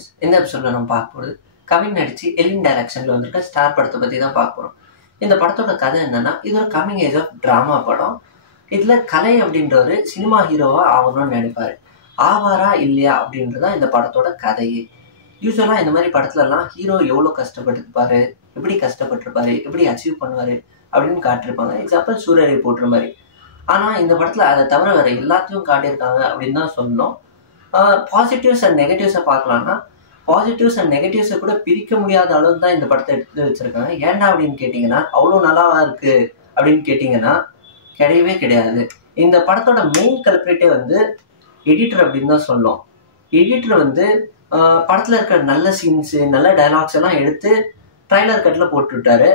Talkies. இந்த எபிசோட்ல நம்ம பார்க்க போகிறது கவின் நடிச்சு எலின் டைரக்ஷன்ல வந்திருக்க ஸ்டார் படத்தை பற்றி தான் பார்க்க போகிறோம். இந்த படத்தோட கதை என்னன்னா, இது ஒரு கம்மிங் ஏஜ் ஆஃப் ட்ராமா படம். இதில் கலை அப்படின்றவர் சினிமா ஹீரோவா ஆகணும்னு நினைப்பாரு. ஆவாரா இல்லையா அப்படின்றதான் இந்த படத்தோட கதையே. யூஸ்வலாக இந்த மாதிரி படத்துலலாம் ஹீரோ எவ்வளோ கஷ்டப்பட்டுருப்பாரு, எப்படி கஷ்டப்பட்டிருப்பாரு, எப்படி அச்சீவ் பண்ணுவார் அப்படின்னு காட்டிருப்பாங்க. எக்ஸாம்பிள் சூரியரை போட்டுற மாதிரி. ஆனால் இந்த படத்தில் அதை தவிர வேறு எல்லாத்தையும் காட்டியிருக்காங்க அப்படின்னு தான் சொல்லணும். பாசிட்டிவ்ஸ் அண்ட் நெகட்டிவ்ஸை பார்க்கலாம்னா, பாசிட்டிவ்ஸ் அண்ட் நெகட்டிவ்ஸை கூட பிரிக்க முடியாத அளவுக்கு தான் இந்த படத்தை எடுத்து வச்சிருக்காங்க. ஏன்டா அப்படின்னு கேட்டிங்கன்னா, அவ்வளோ நல்லாவா இருக்குது அப்படின்னு கேட்டிங்கன்னா கிடையவே கிடையாது. இந்த படத்தோட மெயின் கல்பிரேட்டே வந்து எடிட்டர் அப்படின்னு தான் சொல்லணும். எடிட்டர் வந்து படத்தில் இருக்கிற நல்ல சீன்ஸு, நல்ல டைலாக்ஸ் எல்லாம் எடுத்து ட்ரைலர் கட்டில் போட்டு விட்டாரு.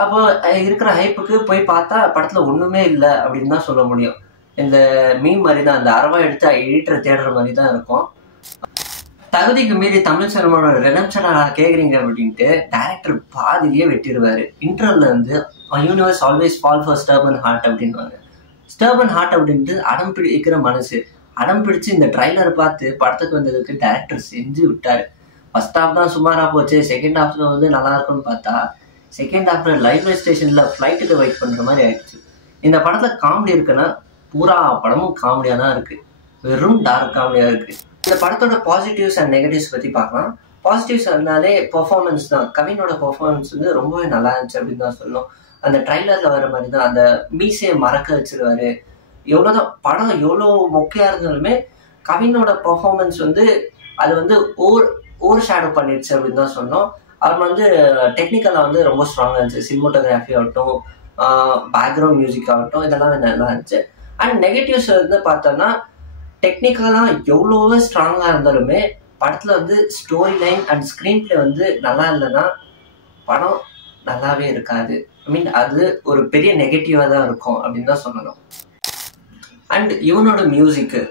அப்போ இருக்கிற ஹைப்புக்கு போய் பார்த்தா படத்தில் ஒன்றுமே இல்லை அப்படின்னு தான் சொல்ல முடியும். இந்த மீம் மாதிரி தான், அந்த அரவா எடுத்து எடிட்டரை தேடுற மாதிரி தான் இருக்கும். தகுதிக்கு மீறி தமிழ் சினிமாவோட ரெடம்ஷனை கேட்குறீங்க அப்படின்ட்டு டைரக்டர் பாதிலேயே வெட்டிடுவார். இன்டர்வல்ல வந்து universe always fall for stubborn heart அப்படின்வாங்க. ஸ்டர்பன் ஹார்ட் அப்படின்ட்டு அடம் பிடிக்கிற மனசு. அடம் பிடிச்சி இந்த ட்ரைலரை பார்த்து படத்துக்கு வந்ததுக்கு டைரக்டர் செஞ்சு விட்டார். ஃபர்ஸ்ட் ஹாஃப் தான் சுமாராக போச்சு, செகண்ட் ஹாஃப்ல வந்து நல்லா இருக்கும்னு பார்த்தா செகண்ட் ஹாஃப்ல ரயில்வே ஸ்டேஷனில் ஃப்ளைட்டுக்கு வெயிட் பண்ணுற மாதிரி ஆயிடுச்சு. இந்த படத்தில் காமெடி இருக்குன்னா பூரா படமும் காமெடியாக தான் இருக்குது. வெறும் டார்க் காமெடியாக இருக்குது. இந்த படத்தோட பாசிட்டிவ்ஸ் அண்ட் நெகட்டிவ்ஸ் பற்றி பார்க்கலாம். பாசிட்டிவ்ஸ் இருந்தாலே பெர்ஃபார்மன்ஸ் தான். கவினோட பெர்ஃபார்மன்ஸ் வந்து ரொம்பவே நல்லா இருந்துச்சு அப்படின்னு தான் சொல்லணும். அந்த ட்ரைலரில் வர மாதிரி தான் அந்த மீசையை மறக்க வச்சிருவாரு. எவ்வளோதான் படம் எவ்வளோ மொக்கையாக இருந்தாலுமே கவினோட பெர்ஃபார்மன்ஸ் வந்து அது வந்து ஓவர் ஷேடோ பண்ணிடுச்சு அப்படின்னு தான் சொன்னோம். அவர் வந்து டெக்னிக்கலாக வந்து ரொம்ப ஸ்ட்ராங்காக இருந்துச்சு. சினிமோட்டோகிராஃபி ஆகட்டும், பேக்ரவுண்ட் மியூசிக் ஆகட்டும், இதெல்லாம் நல்லா இருந்துச்சு. அண்ட் நெகட்டிவ்ஸ் வந்து பார்த்தோம்னா, டெக்னிக்கலாக எவ்வளோவே ஸ்ட்ராங்காக இருந்தாலுமே படத்தில் வந்து story line and screen play வந்து நல்லா இல்லைன்னா படம் நல்லாவே இருக்காது. ஐ மீன் அது ஒரு பெரிய நெகட்டிவாக தான் இருக்கும் அப்படின்னு தான் சொல்லணும். அண்ட் இவனோட மியூசிக்கு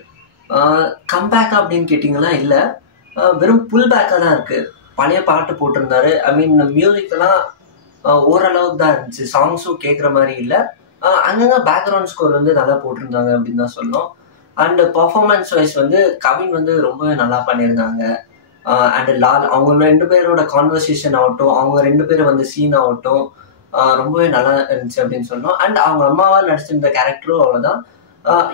கம்பேக் அப்படின்னு கேட்டிங்கன்னா இல்லை, வெறும் புல் பேக்காக தான் இருக்குது. பழைய பாட்டு போட்டிருந்தாரு. ஐ மீன் மியூசிக்கெல்லாம் ஓரளவுக்கு தான் இருந்துச்சு. சாங்ஸும் கேட்குற மாதிரி இல்லை. அங்கங்கே பேக்ரவுண்ட் ஸ்கோர் வந்து நல்லா போட்டிருந்தாங்க அப்படின்னு தான் சொல்லணும். அண்டு பர்ஃபார்மன்ஸ் வைஸ் வந்து கவின் வந்து ரொம்பவே நல்லா பண்ணியிருந்தாங்க. அண்டு லால் அவங்க ரெண்டு பேரோட கான்வர்சேஷன் ஆகட்டும், அவங்க ரெண்டு பேரும் வந்து சீன் ஆகட்டும் ரொம்பவே நல்லா இருந்துச்சு அப்படின்னு சொன்னோம். அண்ட் அவங்க அம்மாவாக நடிச்சிருந்த கேரக்டரும் அவ்வளோதான்.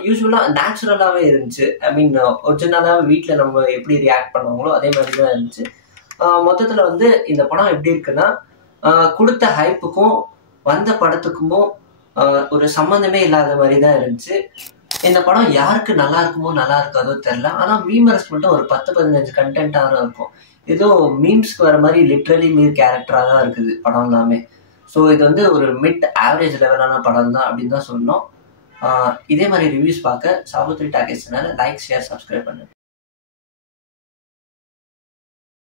யூஸ்வலாக நேச்சுரலாகவே இருந்துச்சு. ஐ மீன் ஒரிஜினலாக வீட்டில் நம்ம எப்படி ரியாக்ட் பண்ணுவாங்களோ அதே மாதிரி தான் இருந்துச்சு. மொத்தத்தில் வந்து இந்த படம் எப்படி இருக்குன்னா, கொடுத்த ஹைப்புக்கும் வந்த படத்துக்குமோ ஒரு சம்மந்தமே இல்லாத மாதிரி தான் இருந்துச்சு. இந்த படம் யாருக்கு நல்லா இருக்குமோ நல்லா இருக்காதோ தெரில. ஆனால் மீமர்ஸ் மட்டும் ஒரு 10-15 கண்டென்ட்டாக தான் இருக்கும். ஏதோ மீம்ஸ்க்கு வர மாதிரி லிட்ரலி மீர் கேரக்டராக தான் இருக்குது படம் எல்லாமே. ஸோ இது வந்து ஒரு மிட் ஆவரேஜ் லெவலான படம் தான் அப்படின்னு தான் சொல்லணும். இதே மாதிரி ரிவ்யூஸ் பார்க்க சாபுத்ரி டாக்கீஸ் சேனலை லைக், ஷேர், சப்ஸ்கிரைப் பண்ணுங்க.